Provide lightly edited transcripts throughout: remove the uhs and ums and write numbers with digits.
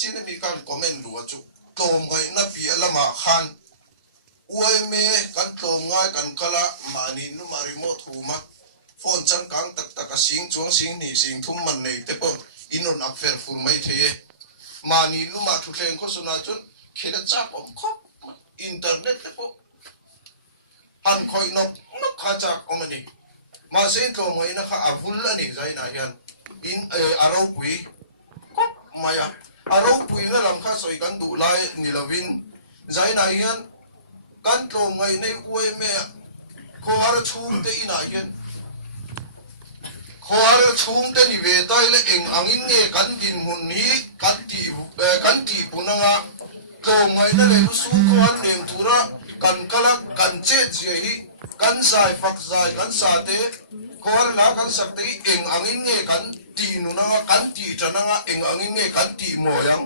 chi na mi kan comment lu chu tom ngai na pi alama khan uai me kan tom ngai kan kala mani nu ma remote huma phone chan kang tak tak a sing chuang sing ni sing thum man nei te pon inon affair ful mai the mani nu ma thu thleng ko suna chun khela cha pom khop internet te po han khoi no kha cha omani ma sen ko mai na kha avul ani zai na hian in aro pui kop maya aro pui na lam kha soi kan du lai ni lovin zai na hian kan tlo ngai nei uai me ko har chum te ina hian ko har chum te ni ve tai le eng angin nge kan din mun hi kan ti punanga tlo ngai na le su ko han nem tura kan kala kan che je hi kan sai fak sai kan sa te ko har la kan sak te eng angin nge kan ti nu na kan ti chananga eng angin nge kan ti moyang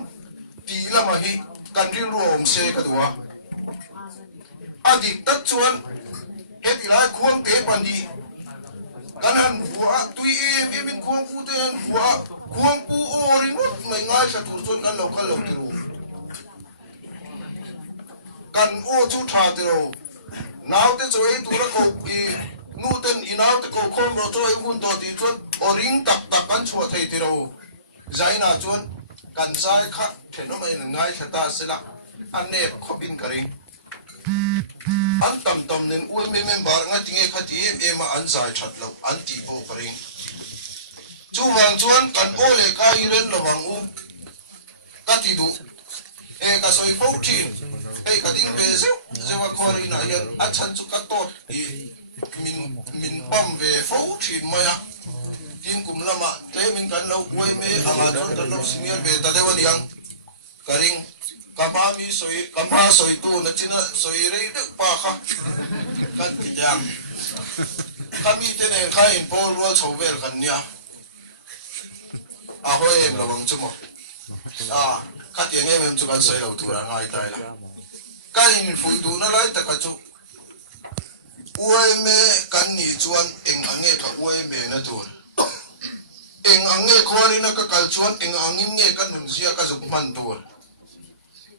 ti lama hi kan ri rom se ka duwa adik tat chuan heti lai khuang te pani kan han bua tui min khuang pu te han bua khuang pu o ringot mai ngai sa tur chuan kan lo tiru kan o chu tha te ro naw te choi tu ra ko pi nu ten inaw te ko khom ro choi hun to ti chuan o ring tak kan chua thei te ro zaina chuan kan sai kha theno mai ngai thata sela anne khobin karing an tam nen ui me bar nga tinge khati ma an zai that lo an ti po karing chu wang chuan kan ole ka iren lo wang u ka ti du ka soi fo thin ka ding ve se wa khori na yan a chan chu ka tot min pam ve fo thin maya tin kum lama te min kan lo ui me anga chuan kan lo senior ve ta dewan yang karing kamami kama soi tu na china soi rei de pa kha kan ti jam kami te ne khain pol ro chovel kan nia a hoi em lo bang chumo kha ti nge mem chu kan soi lo tu ra ngai tai la kan in fui du na lai ta ka chu uai me kan ni chuan eng ange ka uai me na tu eng ange khori na ka kal chuan eng angin nge kan nun sia ka zuk man tu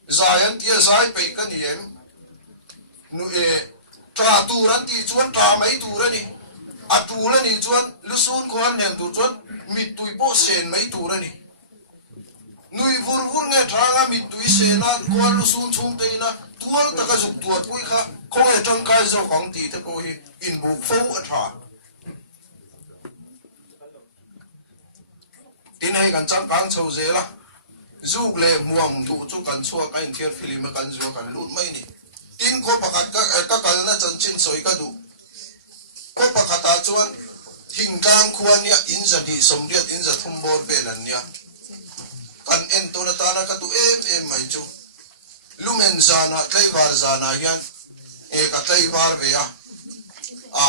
zayan tia zai pe kan yem nu tra tu ran ti chuan tra mai tu ra ni a tu la ni chuan lusun khuan nen tu chuan mit tui po sen mai tu ra ni nui vur nge tra nga mit tui sen na khuan lusun chum te na tual ta ka zuk tuat pui kha khong e tang kai zo kong ti te po hi in bu fo a tra tin hai kan chang kang chho ze la zuk le muam tu chu kan chua ka in thiar film kan zo kan lut mai ni tin ko pakat ka kal na chan chin soi ka du ko pakata chuan hingkang khuan ya in za ni somriat in za thum bor be lan nia kan en to na ta na ka tu em mai chu lumen zana tlaiwar zana hian ka tlaiwar ve a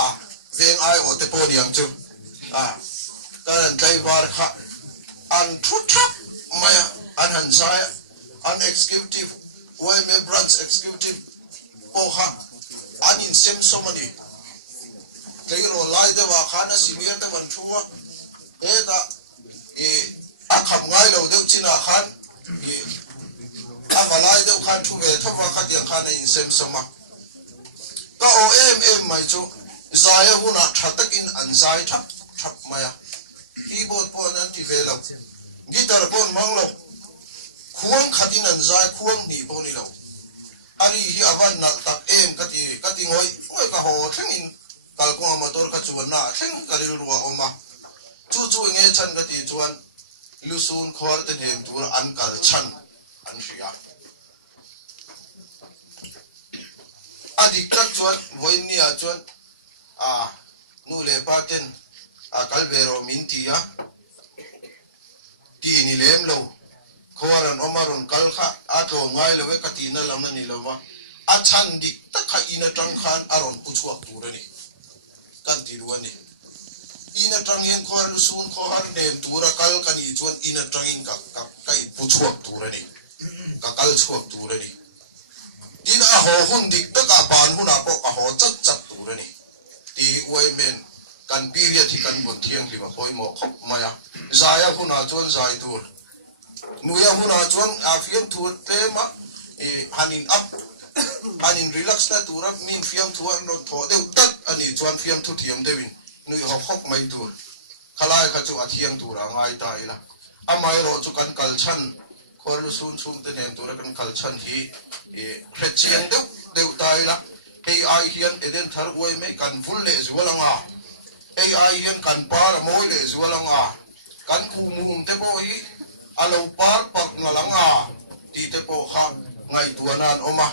veng ai o te pon yang chu kan tlaiwar kha an thu thap maya an han sai an executive wai me branch executive poha an in sem so many they ro lai de wa khana senior te man thuma da a kham ngai lo de china khan a malai de khan thu ve thawa kha diang khan in sem so ma ka o em mai chu zaya huna thatak in an zai thap maya keyboard pon an ti ve lo guitar pon mang lo khuang khatin an zai khuang ni pon ni lo ari hi avan na tak em kati ngoi ka ho theng in kal ko motor ka chuan na theng karil ruwa oma chu nge chan ka ti chuan lusun khor te nem tur an kal chan an ria adik tak chuan voin ni a chuan nu le paten kalvero mintia ti ni lem lo khoran omaron kalkha ato ngai lewe katina lamani lova achan dik takha ina tang khan aron puchwa turani kan tiruani ina tangin khor lusun khor nem tura kal kani chuan ina tangin ka kai puchwa turani ka kal chhuak turani tin a ho hun dik taka ban huna po ka ho chat turani ti wai men kan period hi kan bon thiang liwa poi mo khop maya zaya huna chuan zai tur nuya huna chuan a fiam thu te ma hanin up hanin relax na tura min fiam thu an ron tho deuh tak ani chuan fiam thu thiam deuin nui hok mai tur khalai kha chu a thiang tura ngai ta ila amai ro chu kan kalchan khor sun te nen tura kan kalchan hi khrechiang deuh ta ila AI hian eden thar uai mai kan full le zualanga AI hian kan par moi le zualanga kan umum te bo hi alo par pak ngalanga ti te po kha ngai tuanan oma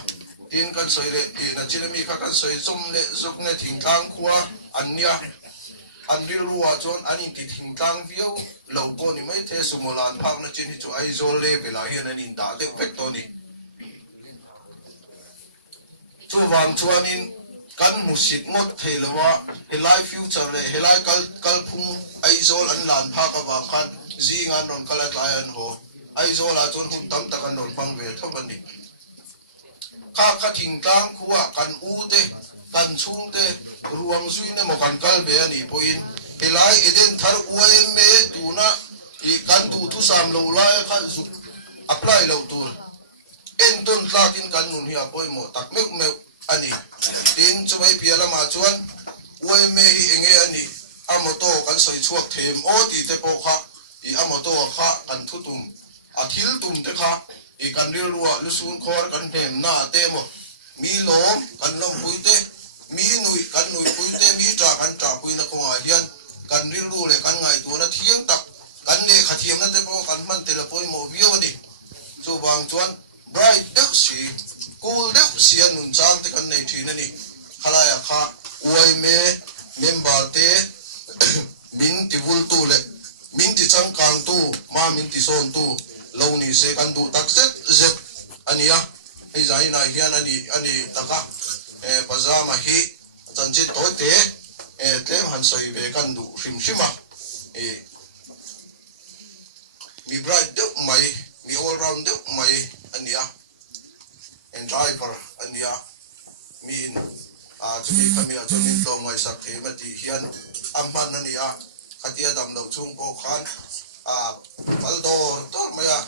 tin kan soile na chinami kha kan soi som le zuk ne thingtang khuwa anya anril ruwa chon anin ti thingtang viau lo bo ni mai the sumolan phak na chin hi chu ai zol le bela hian anin da de vek to ni chu wang chuanin kan musit ngot theilawa helai future le helai kal phung ai zol an lan pha ka wa khan zinga non kala tlayan ho ai zol a chon hum tam takan non pang ve thomani kha thingtang khuwa kan u te kan chung te ruang sui ne mo kan kal be ani poin helai eden thar uai me tuna I kan du thu sam lo la kha zu apply lo tur en ton tlakin kan nun hi apoi mo tak me ani tin chubai piala ma chuan uai me hi enge ani amoto kan soi chuak them o ti te po kha I amoto kha kan thu tum a thil tum te kha I kan ril ruwa lusun khor kan hem na te mo mi lom kan lom puite mi nui kan nui puite mi tra kan tra puina ko nga hian kan ril ru le kan ngai tu na thiang tak kan le khathiam na te po kan man te la poi mo vio ni chu bang chuan bright deuh si cool deuh si an nun chang te kan nei thin ani khalaya kha uai me member te min ti vul tu le min ti chang kang tu ma min ti son tu lo ni se kan du tak zet ania ei zai na hian ani taka pajama hi chanchi to te tlem han soi ve kan du hrim mi bright deuh mai mi all round deuh mai ania and driver ania mi in chumi kami a chumin to mai sak the ma ti hian amman ania khatia dam lo chung ko khan baldo tor maya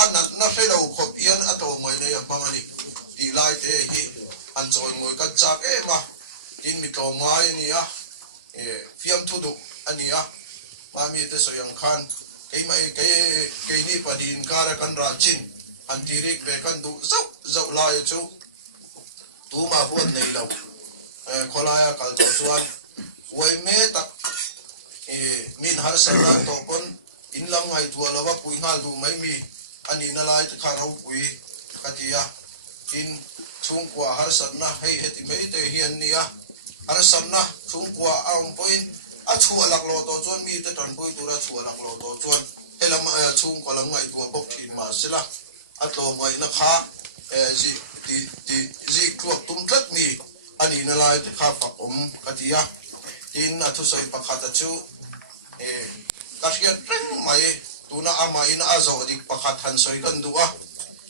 anat na felo khop ian ato mai ne mangani ti lai te hi an choi moi kan chak e ma tin mi to mai ania fiam thu du ania ma mi te soyang khan cái ni padin kara kan ra chin an tirik ve kan du zau la ya chu tu ma huat nei lo kholaya kal to chuan wai me tak min har sana to pon in lam ngai tu lawa pui ngal du mai mi ani na lai ta kharau pui katia in chung kwa har sanna hei heti mai te hian nia har sanna chung kwa ang poin a chu alak lo to chuan mi te tan pui tu ra chu alak lo to chuan helam chung kwa lang ngai tu bok thin ma sila at lo ngai na kha ji kluak tum tlat mi ani na lai te kha pa om katia in a thu soi pakhata chu kashian ring mai tuna ama ina azo dik pakhat han soi kan duwa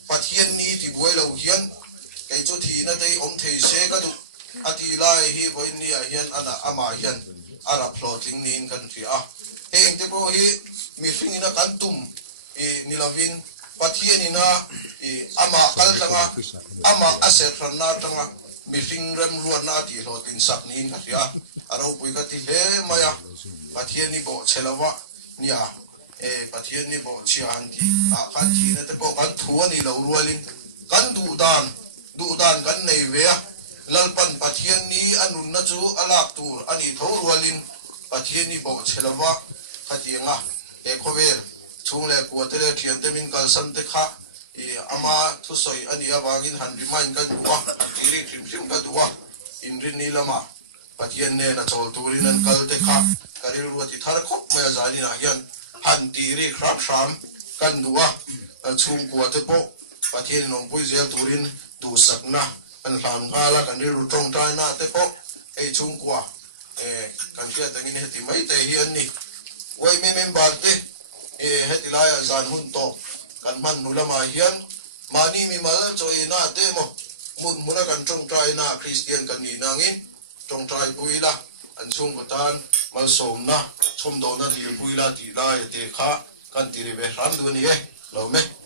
pathian ni ti boi lo hian kai chu thi na dei om thei se ka du ati lai hi boi ni a hian ana ama hian ara floating nin kan thi a eng te bo hi mi fing ina kan tum nilavin pathian ina ama kal tanga ama aset na tanga mi fing rem ruan na ti hlotin sak nin ka thia aro pui ka ti he maya pathian ni bo chelawa nia pathian ni bo chian ti a khan thi na te bo kan thuan ni lo rualin kan du dan kan nei ve lalpan pathian ni anun na chu alak tur ani tho rualin pathian ni bo chelawa khatianga khover chung le ko te le thian te min kal san te kha ama thu soi ani awangin han remind kan duwa tiri trim ka duwa in rin ni lama pathian ne na chol turin an kal te kha karil ruati thar khop maya zani na hian han tiri khrap sham kan duwa chung ko te po pathian non pui zel turin du sakna an hlan kala kan ri ru tong tai na te po ei chung ko kan fia tangin heti mai te hian ni wai me member te heti lai zan hun to kan man nulama hian mani mi mal choi na te mo mun muna kan tong trai na Christian kan ni nangin tong trai puila an chung kotan mal som na chom do na dir puila ti lai te kha kan ti re ve ram du ni lo me